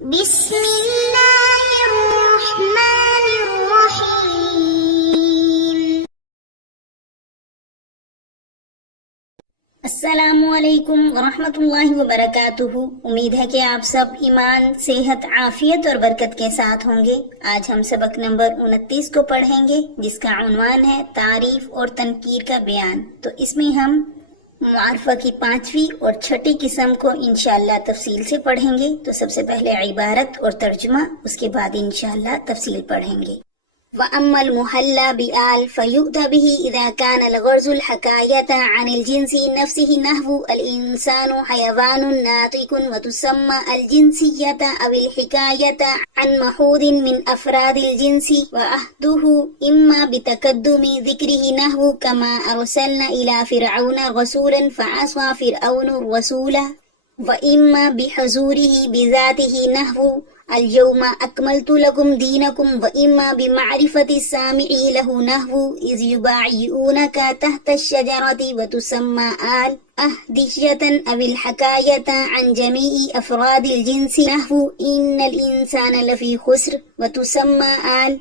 بسم اللہ الرحمن الرحیم۔ السلام علیکم ورحمۃ اللہ وبرکاتہ۔ امید ہے کہ آپ سب ایمان، صحت، عافیت اور برکت کے ساتھ ہوں گے۔ آج ہم سبق نمبر 29 کو پڑھیں گے، جس کا عنوان ہے تعریف اور تنکیر کا بیان۔ تو اس میں ہم معارفہ کی 5ویں اور 6ٹھی قسم کو انشاءاللہ تفصیل سے پڑھیں گے۔ تو سب سے پہلے عبارت اور ترجمہ، اس کے بعد انشاءاللہ تفصیل پڑھیں گے۔ وَأَمَّا الْمُحَلَّى بِآلْ فَيُؤْتَى بِهِ إِذَا كَانَ الْغَرْضُ الْحِكَايَةَ عَنِ الْجِنْسِ نَفْسِهِ نَحْوُ الْإِنسَانُ حَيَوَانٌ نَاطِقٌ، وَتُسَمَّى الْجِنْسِيَّةَ أَوِ الْحِكَايَةَ عَنْ مَحُودٍ مِنْ أَفْرَادِ الْجِنْسِ، وَأَحَدُهُ إِمَّا بِتَقَدُّمِ ذِكْرِهِ نَحْوُ كَمَا أَرْسَلْنَا إِلَى فِرْعَوْنَ رَسُولًا فَعَصَى فِرْعَوْنُ الرَّسُولَ، وَإِمَّا بِحُضُورِهِ بِذَاتِهِ نَحْوُ اليوم أكملت لكم دينكم، وإما بمعرفة السامع له نحو إذ يبايعونك تحت الشجرة، وتسمى آل أهدية أو الحكاية عن جميع أفراد الجنس نحو إن الإنسان لفي خسر، وتسمى آل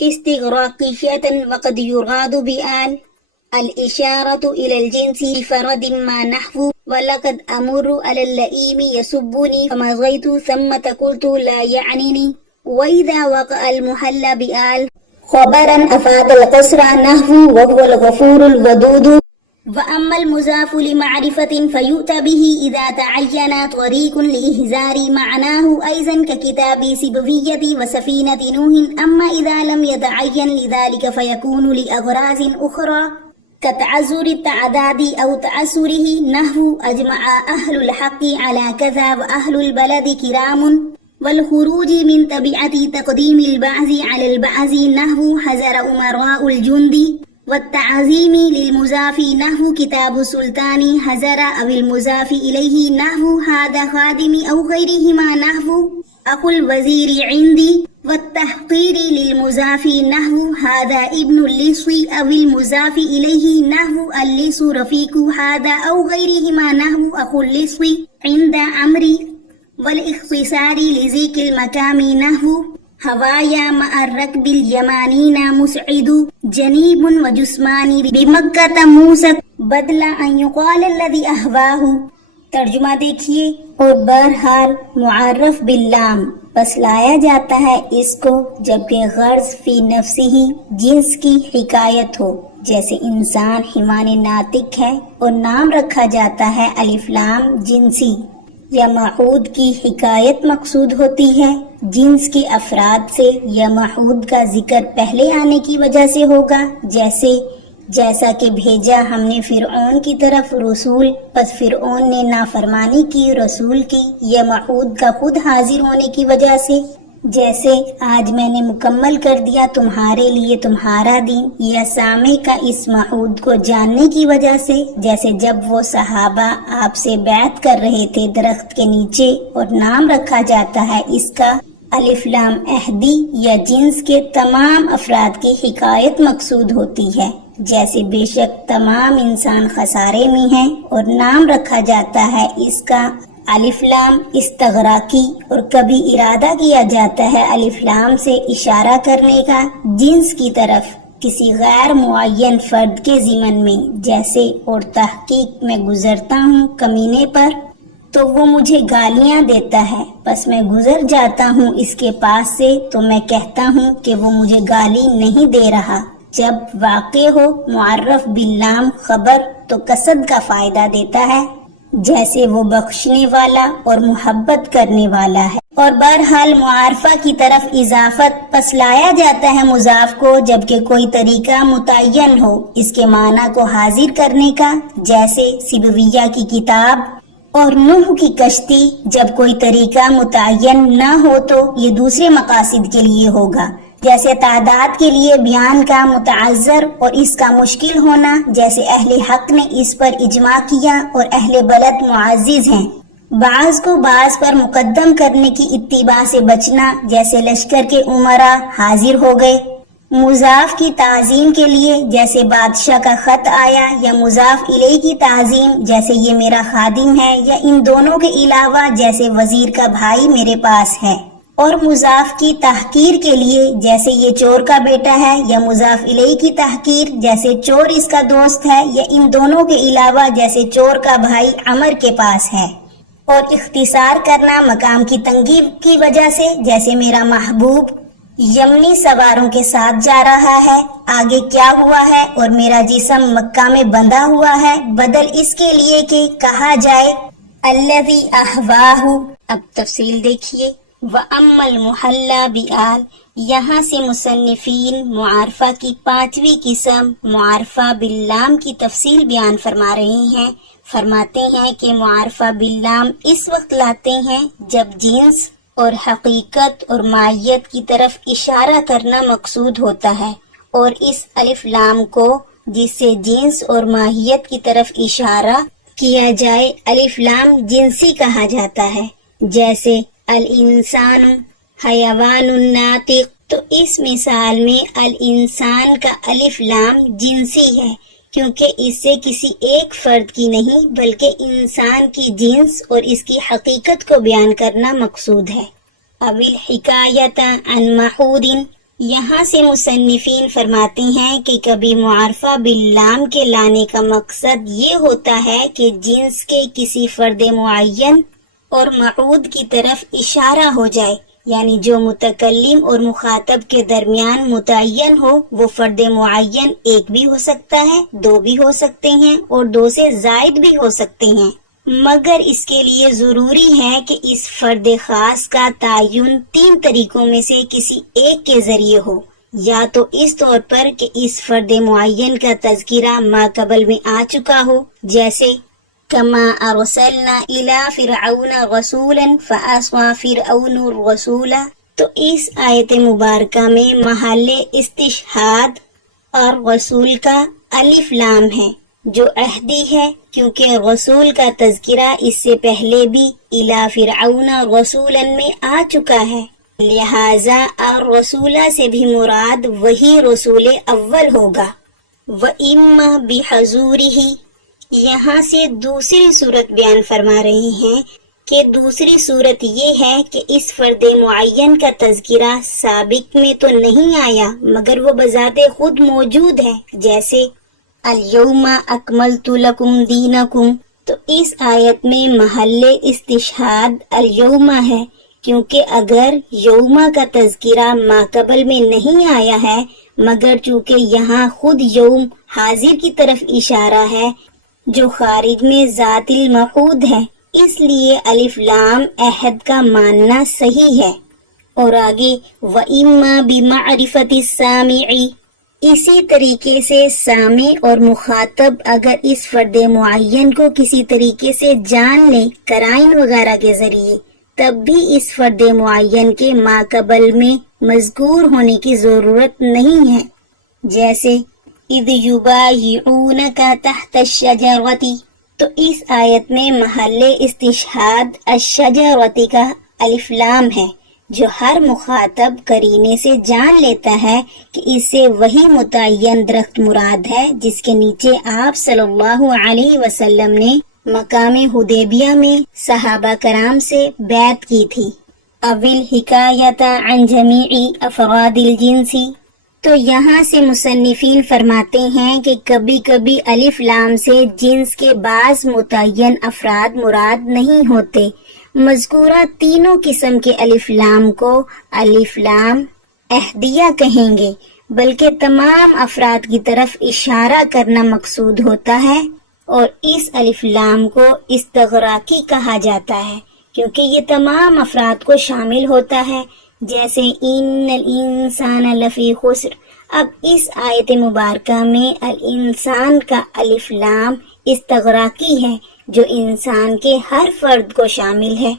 استغراقية، وقد يراد بآل الإشارة إلى الجنس فرد ما نحو وَلَقَدْ أَمُرُّ عَلَى اللَّئِيمِ يَسُبُّنِي فَمَضَيْتُ ثُمَّ قُلْتُ لَا يَعْنِنِي، وَإِذَا وَقَعَ الْمُحَلَّى بِآلْ خَبَرًا أَفَادَ الْقَصْرَ نَحْوُ وَهُوَ الْغَفُورُ الْوَدُودُ۔ وَأَمَّا الْمُضَافُ لِمَعْرِفَةٍ فَيُؤْتَى بِهِ إِذَا تَعَيَّنَ طَرِيقٌ لِإِحْضَارِ مَعْنَاهُ أَيْضًا كَكِتَابِ سِبْوِيَّةِ وَسَفِينَةِ نُوحٍ، أَمَّا إِذَا لَمْ يَتَعَيَّنْ لِذَلِكَ فَيَكُونُ لِأَغْرَاضٍ أُخْرَى كتعذر التعداد أو تأثره نحو أجمع أهل الحق على كذا وأهل البلد كرام، والخروج من طبيعة تقديم البعض على البعض نحو حذر أمراء الجند، والتعظيم للمضاف نحو كتاب السلطان حذر، أو المضاف إليه نحو هذا خادم أو غيرهما نحو أخو الوزير عندي، والتحقير للمضاف نحو هذا ابن اللص، أو المضاف إليه نحو اللص رفيق هذا أو غيرهما نحو أخو اللص عند عمري، والاختصار لذيك المكام نحو هوايا مع الركب اليمانين مسعد، جنيب وجسمان بمكة موسى بدل أن يقال الذي أهواه۔ ترجمہ دیکھیے۔ اور بہرحال معرف باللام بس لایا جاتا ہے اس کو جبکہ غرض فی نفسی ہی جنس کی حکایت ہو، جیسے انسان حیوان ناطق ہے اور نام رکھا جاتا ہے الف لام جنسی، یا معہود کی حکایت مقصود ہوتی ہے جنس کے افراد سے، یا معہود کا ذکر پہلے آنے کی وجہ سے ہوگا، جیسا کہ بھیجا ہم نے فرعون کی طرف رسول، پس فرعون نے نافرمانی کی رسول کی، یا معہود کا خود حاضر ہونے کی وجہ سے، جیسے آج میں نے مکمل کر دیا تمہارے لیے تمہارا دین، یا سامع کا اس معہود کو جاننے کی وجہ سے، جیسے جب وہ صحابہ آپ سے بیعت کر رہے تھے درخت کے نیچے، اور نام رکھا جاتا ہے اس کا الف لام عہدی، یا جنس کے تمام افراد کی حکایت مقصود ہوتی ہے، جیسے بے شک تمام انسان خسارے میں ہیں، اور نام رکھا جاتا ہے اس کا الف لام استغراقی، اور کبھی ارادہ کیا جاتا ہے الف لام سے اشارہ کرنے کا جنس کی طرف کسی غیر معین فرد کے ضمن میں، جیسے اور تحقیق میں گزرتا ہوں کمینے پر تو وہ مجھے گالیاں دیتا ہے، پس میں گزر جاتا ہوں اس کے پاس سے تو میں کہتا ہوں کہ وہ مجھے گالی نہیں دے رہا۔ جب واقع ہو معرف باللام خبر تو قصد کا فائدہ دیتا ہے، جیسے وہ بخشنے والا اور محبت کرنے والا ہے۔ اور بہرحال معارفہ کی طرف اضافت پس لایا جاتا ہے مضاف کو جبکہ کوئی طریقہ متعین ہو اس کے معنی کو حاضر کرنے کا، جیسے سبویہ کی کتاب اور نوح کی کشتی۔ جب کوئی طریقہ متعین نہ ہو تو یہ دوسرے مقاصد کے لیے ہوگا، جیسے تعداد کے لیے بیان کا متعذر اور اس کا مشکل ہونا، جیسے اہل حق نے اس پر اجماع کیا اور اہل بلد معزز ہیں۔ بعض کو بعض پر مقدم کرنے کی اتباع سے بچنا، جیسے لشکر کے امراء حاضر ہو گئے۔ مضاف کی تعظیم کے لیے جیسے بادشاہ کا خط آیا، یا مضاف الیہ کی تعظیم جیسے یہ میرا خادم ہے، یا ان دونوں کے علاوہ جیسے وزیر کا بھائی میرے پاس ہے، اور مضاف کی تحقیر کے لیے جیسے یہ چور کا بیٹا ہے، یا مضاف الیہ کی تحقیر جیسے چور اس کا دوست ہے، یا ان دونوں کے علاوہ جیسے چور کا بھائی عمر کے پاس ہے، اور اختصار کرنا مقام کی تنگی کی وجہ سے جیسے میرا محبوب یمنی سواروں کے ساتھ جا رہا ہے، آگے کیا ہوا ہے اور میرا جسم مکہ میں بندھا ہوا ہے، بدل اس کے لیے کہ کہا جائے الذی احواہ۔ اب تفصیل دیکھیے، وَأَمَّا الْمُحَلَّى بِآل، یہاں سے مصنفین معارفہ کی 5ویں قسم معارفہ باللام کی تفصیل بیان فرما رہے ہیں۔ فرماتے ہیں کہ معارفہ باللام اس وقت لاتے ہیں جب جنس اور حقیقت اور ماہیت کی طرف اشارہ کرنا مقصود ہوتا ہے، اور اس الف لام کو جس سے جنس اور ماہیت کی طرف اشارہ کیا جائے الف لام جنسی کہا جاتا ہے، جیسے الانسان حیوان ناطق۔ تو اس مثال میں الانسان کا الف لام جنسی ہے، کیونکہ اس سے کسی ایک فرد کی نہیں بلکہ انسان کی جنس اور اس کی حقیقت کو بیان کرنا مقصود ہے۔ اب الحکایت عن محود، یہاں سے مصنفین فرماتے ہیں کہ کبھی معارفہ باللام کے لانے کا مقصد یہ ہوتا ہے کہ جنس کے کسی فرد معین اور معود کی طرف اشارہ ہو جائے، یعنی جو متکلم اور مخاطب کے درمیان متعین ہو، وہ فرد معین ایک بھی ہو سکتا ہے، دو بھی ہو سکتے ہیں، اور دو سے زائد بھی ہو سکتے ہیں، مگر اس کے لیے ضروری ہے کہ اس فرد خاص کا تعین 3 طریقوں میں سے کسی ایک کے ذریعے ہو، یا تو اس طور پر کہ اس فرد معین کا تذکرہ ما قبل میں آ چکا ہو، جیسے کما ارسلنا الی فرعون رسولا فعصى فرعون الرسول۔ تو اس آیت مبارکہ میں محل استشہاد اور رسول کا الف لام ہے جو عہدی ہے، کیونکہ رسول کا تذکرہ اس سے پہلے بھی الی فرعون رسولا میں آ چکا ہے، لہذا الرسول سے بھی مراد وہی رسول اول ہوگا۔ وَإِمَّا بِحَضُورِهِ، یہاں سے دوسری صورت بیان فرما رہے ہیں کہ دوسری صورت یہ ہے کہ اس فرد معین کا تذکرہ سابق میں تو نہیں آیا مگر وہ بذات خود موجود ہے، جیسے الیوم اکملت لکم دینکم۔ تو اس آیت میں محل استشہاد الیوم ہے، کیونکہ اگر یوم کا تذکرہ ما قبل میں نہیں آیا ہے، مگر چونکہ یہاں خود یوم حاضر کی طرف اشارہ ہے جو خارج میں ذات المحود ہے، اس لیے الف لام عہد کا ماننا صحیح ہے۔ اور آگے وَإِمَّا بِمَعْرِفَةِ السَّامِعِ، اسی طریقے سے سامع اور مخاطب اگر اس فرد معین کو کسی طریقے سے جان لے قرائن وغیرہ کے ذریعے، تب بھی اس فرد معین کے ما قبل میں مذکور ہونے کی ضرورت نہیں ہے، جیسے اذ یبایعونک تحت الشجرۃ۔ تو اس آیت میں محل استشہاد الشجرۃ کا الف لام ہے، جو ہر مخاطب قرینے سے جان لیتا ہے کہ اس سے وہی متعین درخت مراد ہے جس کے نیچے آپ صلی اللہ علیہ وسلم نے مقام حدیبیہ میں صحابہ کرام سے بیعت کی تھی۔ اب الحکایت عن جمیع افراد الجنس، تو یہاں سے مصنفین فرماتے ہیں کہ کبھی کبھی الف لام سے جنس کے بعض متعین افراد مراد نہیں ہوتے۔ مذکورہ تینوں قسم کے الف لام کو الف لام عہدیہ کہیں گے، بلکہ تمام افراد کی طرف اشارہ کرنا مقصود ہوتا ہے، اور اس الف لام کو استغراقی کہا جاتا ہے کیونکہ یہ تمام افراد کو شامل ہوتا ہے، جیسے ان الانسان لفی خسر۔ اب اس آیت مبارکہ میں الانسان کا الف لام استغراقی ہے جو انسان کے ہر فرد کو شامل ہے،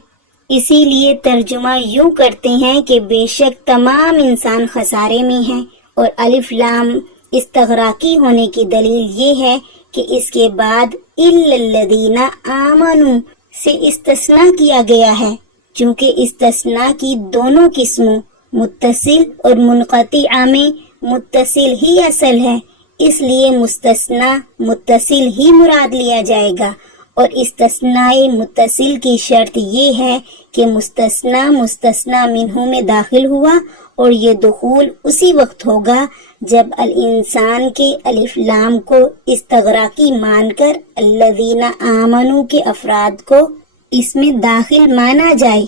اسی لیے ترجمہ یوں کرتے ہیں کہ بے شک تمام انسان خسارے میں ہیں، اور الف لام استغراقی ہونے کی دلیل یہ ہے کہ اس کے بعد الا الذین آمنوا سے استثناء کیا گیا ہے، چونکہ استثناء کی دونوں قسموں متصل اور منقطع میں متصل ہی اصل ہے، اس لیے مستثنا متصل ہی مراد لیا جائے گا، اور استثناء متصل کی شرط یہ ہے کہ مستثنا مستثنا منہ میں داخل ہوا، اور یہ دخول اسی وقت ہوگا جب الانسان کے الف لام کو استغراقی مان کر الذین آمنوا کے افراد کو اس میں داخل مانا جائے۔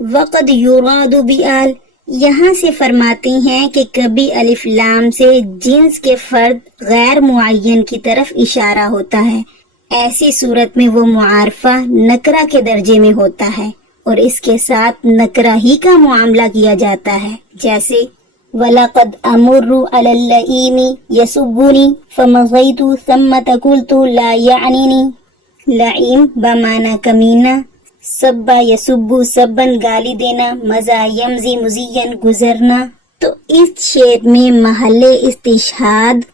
وقد یراد بآل، یہاں سے فرماتی ہیں کہ کبھی الف لام سے جنس کے فرد غیر معین کی طرف اشارہ ہوتا ہے، ایسی صورت میں وہ معارفہ نکرہ کے درجے میں ہوتا ہے اور اس کے ساتھ نکرہ ہی کا معاملہ کیا جاتا ہے، جیسے وَلَقَدْ أَمُرُّ عَلَى اللَّئِيمِ يَسُبُّنِي فَمَضَيْتُ ثَمَّ قُلْتُ لَا يَعْنِنِي، لعیم بمعنی کمینہ، سبا یسبو سبن گالی دینا، مزا یمزی مزین گزرنا، تو اس شعر میں محل استشہاد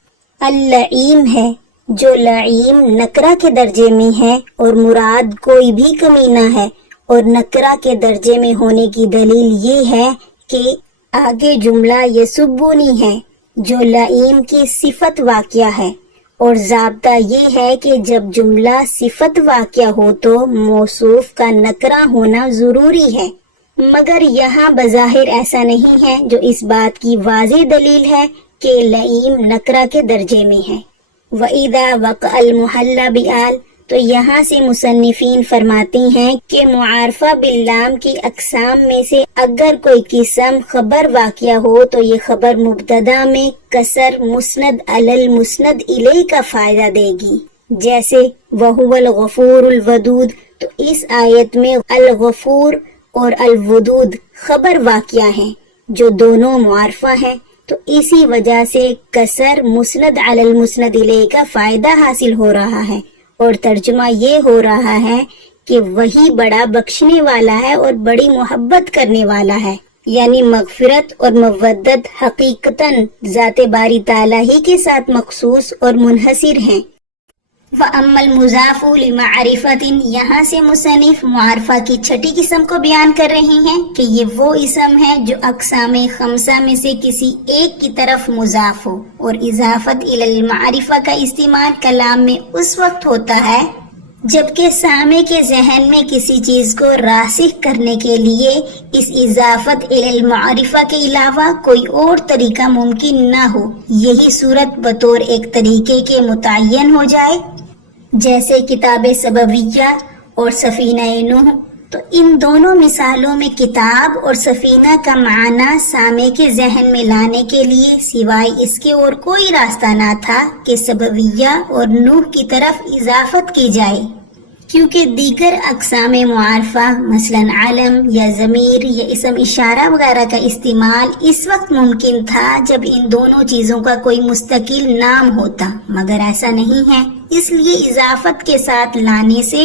اللعیم ہے، جو لعیم نکرہ کے درجے میں ہے اور مراد کوئی بھی کمینہ ہے، اور نکرہ کے درجے میں ہونے کی دلیل یہ ہے کہ آگے جملہ یسبونی ہے جو لعیم کی صفت واقعہ ہے، اور ضابطہ یہ ہے کہ جب جملہ صفت واقعہ ہو تو موصوف کا نکرہ ہونا ضروری ہے، مگر یہاں بظاہر ایسا نہیں ہے، جو اس بات کی واضح دلیل ہے کہ لعیم نکرہ کے درجے میں ہے۔ وَإِذَا وَقَعَ الْمُحَلَّ بِآل، تو یہاں سے مصنفین فرماتی ہیں کہ معارفہ باللام کی اقسام میں سے اگر کوئی قسم خبر واقعہ ہو تو یہ خبر مبتدا میں کسر مسند علی المسند الیہ کا فائدہ دے گی، جیسے وَهُوَ الْغَفُورُ الْوَدُودُ، تو اس آیت میں الغفور اور الودود خبر واقعہ ہیں جو دونوں معارفہ ہیں، تو اسی وجہ سے کسر مسند علی المسند الیہ کا فائدہ حاصل ہو رہا ہے، اور ترجمہ یہ ہو رہا ہے کہ وہی بڑا بخشنے والا ہے اور بڑی محبت کرنے والا ہے، یعنی مغفرت اور مودت حقیقتاً ذات باری تعالیٰ ہی کے ساتھ مخصوص اور منحصر ہیں۔ وَأَمَّا الْمُضَافُ لِمَعْرِفَةٍ، یہاں سے مصنف معارفہ کی چھٹی قسم کو بیان کر رہی ہیں کہ یہ وہ اسم ہے جو اقسام خمسہ میں سے کسی ایک کی طرف مضاف ہو، اور اضافت الی المعرفہ کا استعمال کلام میں اس وقت ہوتا ہے جبکہ سامع کے ذہن میں کسی چیز کو راسخ کرنے کے لیے اس اضافت الی المعرفہ کے علاوہ کوئی اور طریقہ ممکن نہ ہو، یہی صورت بطور ایک طریقے کے متعین ہو جائے، جیسے کتاب سبویہ اور سفینہ نوح۔ تو ان دونوں مثالوں میں کتاب اور سفینہ کا معنی سامع کے ذہن میں لانے کے لیے سوائے اس کے اور کوئی راستہ نہ تھا کہ سبویہ اور نوح کی طرف اضافت کی جائے، کیونکہ دیگر اقسام معارفہ مثلا علم یا ضمیر یا اسم اشارہ وغیرہ کا استعمال اس وقت ممکن تھا جب ان دونوں چیزوں کا کوئی مستقل نام ہوتا، مگر ایسا نہیں ہے، اس لیے اضافت کے ساتھ لانے سے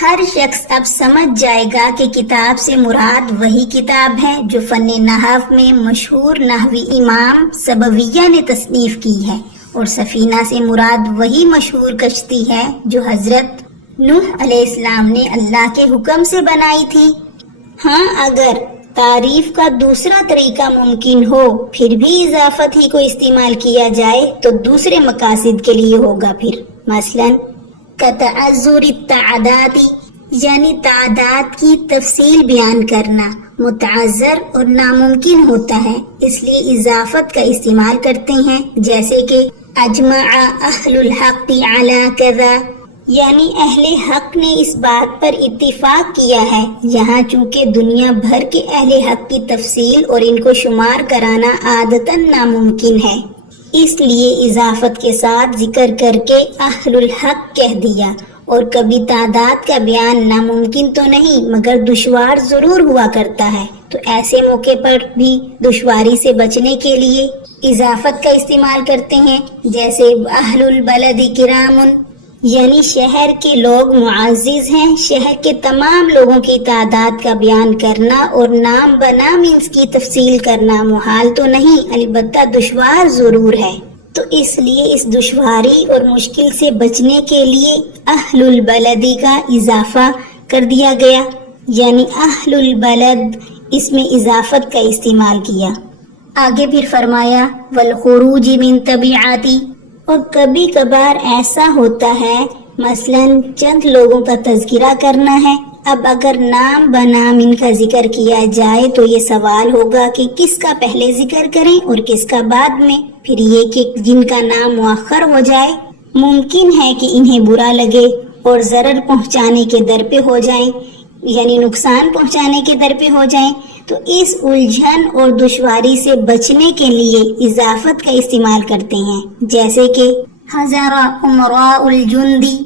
ہر شخص اب سمجھ جائے گا کہ کتاب سے مراد وہی کتاب ہے جو فن نحو میں مشہور نحوی امام سبویہ نے تصنیف کی ہے، اور سفینہ سے مراد وہی مشہور کشتی ہے جو حضرت نوح علیہ السلام نے اللہ کے حکم سے بنائی تھی۔ ہاں اگر تعریف کا دوسرا طریقہ ممکن ہو پھر بھی اضافت ہی کو استعمال کیا جائے تو دوسرے مقاصد کے لیے ہوگا، پھر مثلاً کتعذر التعداد، یعنی تعداد کی تفصیل بیان کرنا متعذر اور ناممکن ہوتا ہے، اس لیے اضافت کا استعمال کرتے ہیں، جیسے کہ اجمع اہل الحق علی کذا، یعنی اہل حق نے اس بات پر اتفاق کیا ہے۔ یہاں چونکہ دنیا بھر کے اہل حق کی تفصیل اور ان کو شمار کرانا عادتاً ناممکن ہے، اس لیے اضافت کے ساتھ ذکر کر کے اہل الحق کہہ دیا، اور کبھی تعداد کا بیان ناممکن تو نہیں مگر دشوار ضرور ہوا کرتا ہے، تو ایسے موقع پر بھی دشواری سے بچنے کے لیے اضافت کا استعمال کرتے ہیں، جیسے اہل البلد کرام، یعنی شہر کے لوگ معزز ہیں۔ شہر کے تمام لوگوں کی تعداد کا بیان کرنا اور نام بنام اس کی تفصیل کرنا محال تو نہیں، البتہ دشوار ضرور ہے، تو اس لیے اس دشواری اور مشکل سے بچنے کے لیے اہل البلدی کا اضافہ کر دیا گیا، یعنی اہل البلد اس میں اضافت کا استعمال کیا۔ آگے پھر فرمایا والخروج من طبیعاتی، اور کبھی کبھار ایسا ہوتا ہے مثلاً چند لوگوں کا تذکرہ کرنا ہے، اب اگر نام بنام ان کا ذکر کیا جائے تو یہ سوال ہوگا کہ کس کا پہلے ذکر کریں اور کس کا بعد میں، پھر یہ کہ جن کا نام مؤخر ہو جائے ممکن ہے کہ انہیں برا لگے اور ضرر پہنچانے کے در پہ ہو جائیں، یعنی نقصان پہنچانے کے در پہ ہو جائیں، تو اس الجھن اور دشواری سے بچنے کے لیے اضافت کا استعمال کرتے ہیں، جیسے کہ حضر امراء الجندی،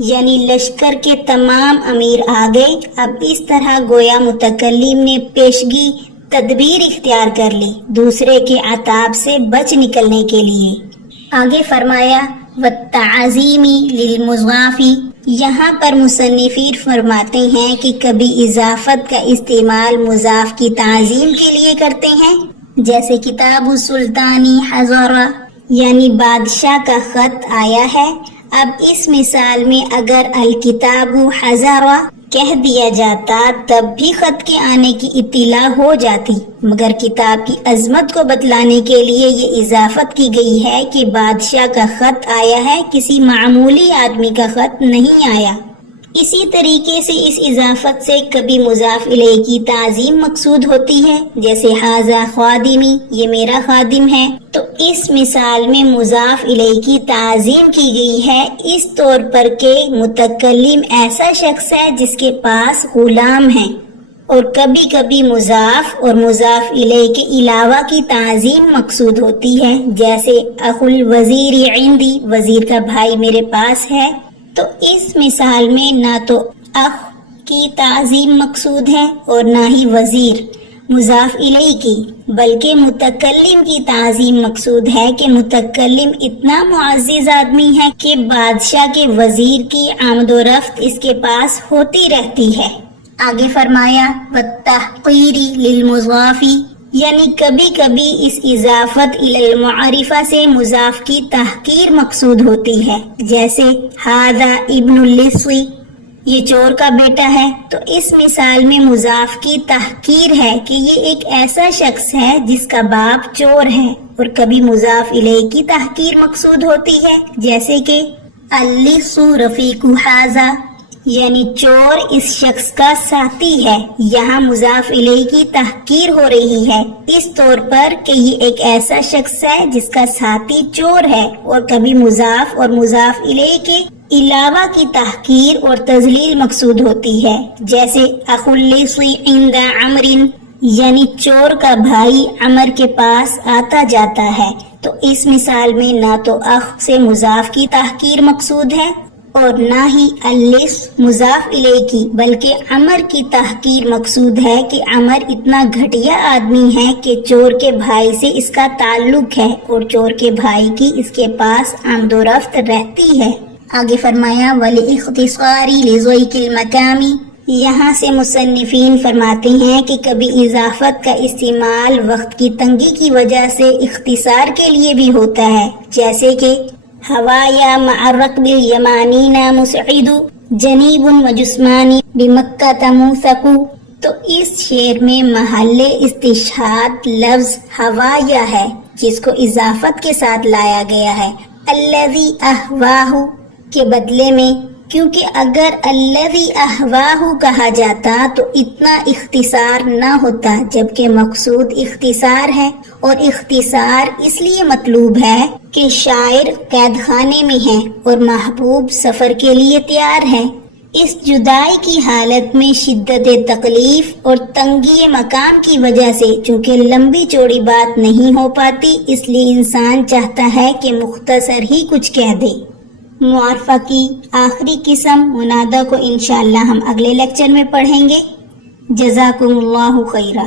یعنی لشکر کے تمام امیر آ گئے۔ اب اس طرح گویا متکلم نے پیشگی تدبیر اختیار کر لی دوسرے کے عتاب سے بچ نکلنے کے لیے۔ آگے فرمایا والتعظیم للمضاف، یہاں پر مصنفین فرماتے ہیں کہ کبھی اضافت کا استعمال مضاف کی تعظیم کے لیے کرتے ہیں، جیسے کتاب السلطانی حضرہ، یعنی بادشاہ کا خط آیا ہے۔ اب اس مثال میں اگر الکتاب حضرہ کہہ دیا جاتا تب بھی خط کے آنے کی اطلاع ہو جاتی، مگر کتاب کی عظمت کو بتلانے کے لیے یہ اضافت کی گئی ہے کہ بادشاہ کا خط آیا ہے، کسی معمولی آدمی کا خط نہیں آیا۔ اسی طریقے سے اس اضافت سے کبھی مضاف الیہ کی تعظیم مقصود ہوتی ہے، جیسے ھذا خادمی، یہ میرا خادم ہے، تو اس مثال میں مضاف الیہ کی تعظیم کی گئی ہے اس طور پر کہ متکلم ایسا شخص ہے جس کے پاس غلام ہیں، اور کبھی کبھی مضاف اور مضاف الیہ کے علاوہ کی تعظیم مقصود ہوتی ہے، جیسے اخو الوزیر عندی، وزیر کا بھائی میرے پاس ہے، تو اس مثال میں نہ تو اخ کی تعظیم مقصود ہے اور نہ ہی وزیر مضاف الیہ کی، بلکہ متکلم کی تعظیم مقصود ہے کہ متکلم اتنا معزز آدمی ہے کہ بادشاہ کے وزیر کی آمد و رفت اس کے پاس ہوتی رہتی ہے۔ آگے فرمایا والتحقیر للمضاف، یعنی کبھی کبھی اس اضافت الی المعرفہ سے مضاف کی تحقیر مقصود ہوتی ہے، جیسے ھذا ابن اللص، یہ چور کا بیٹا ہے، تو اس مثال میں مضاف کی تحقیر ہے کہ یہ ایک ایسا شخص ہے جس کا باپ چور ہے، اور کبھی مضاف الیہ کی تحقیر مقصود ہوتی ہے، جیسے کہ اللص رفیق ھذا، یعنی چور اس شخص کا ساتھی ہے، یہاں مضاف الیہ کی تحقیر ہو رہی ہے اس طور پر کہ یہ ایک ایسا شخص ہے جس کا ساتھی چور ہے، اور کبھی مضاف اور مضاف الیہ کے علاوہ کی تحقیر اور تذلیل مقصود ہوتی ہے، جیسے اخو اللص عند عمر، یعنی چور کا بھائی عمر کے پاس آتا جاتا ہے، تو اس مثال میں نہ تو اخ سے مضاف کی تحقیر مقصود ہے اور نہ ہی اللص مضاف الیہ کی، بلکہ عمر کی تحقیر مقصود ہے کہ عمر اتنا گھٹیا آدمی ہے کہ چور کے بھائی سے اس کا تعلق ہے اور چور کے بھائی کی اس کے پاس آمد و رفت رہتی ہے۔ آگے فرمایا وَلِاخْتِصَارِ لِضَيْقِ الْمَقَامِ، یہاں سے مصنفین فرماتے ہیں کہ کبھی اضافت کا استعمال وقت کی تنگی کی وجہ سے اختصار کے لیے بھی ہوتا ہے، جیسے کہ ہوایا مع الرکب الیمانین مسعد جنیب و جسمانی بمکہ موثق، تو اس شعر میں محل استشہاد لفظ ہوایا ہے جس کو اضافت کے ساتھ لایا گیا ہے الذی اہواہ کے بدلے میں، کیونکہ اگر الذی اہواہ کہا جاتا تو اتنا اختصار نہ ہوتا، جبکہ مقصود اختصار ہے، اور اختصار اس لیے مطلوب ہے کہ شاعر قید خانے میں ہے اور محبوب سفر کے لیے تیار ہے۔ اس جدائی کی حالت میں شدت تکلیف اور تنگی مقام کی وجہ سے چونکہ لمبی چوڑی بات نہیں ہو پاتی، اس لیے انسان چاہتا ہے کہ مختصر ہی کچھ کہہ دے۔ معرفہ کی آخری قسم منادہ کو انشاءاللہ ہم اگلے لیکچر میں پڑھیں گے۔ جزاکم اللہ خیرہ۔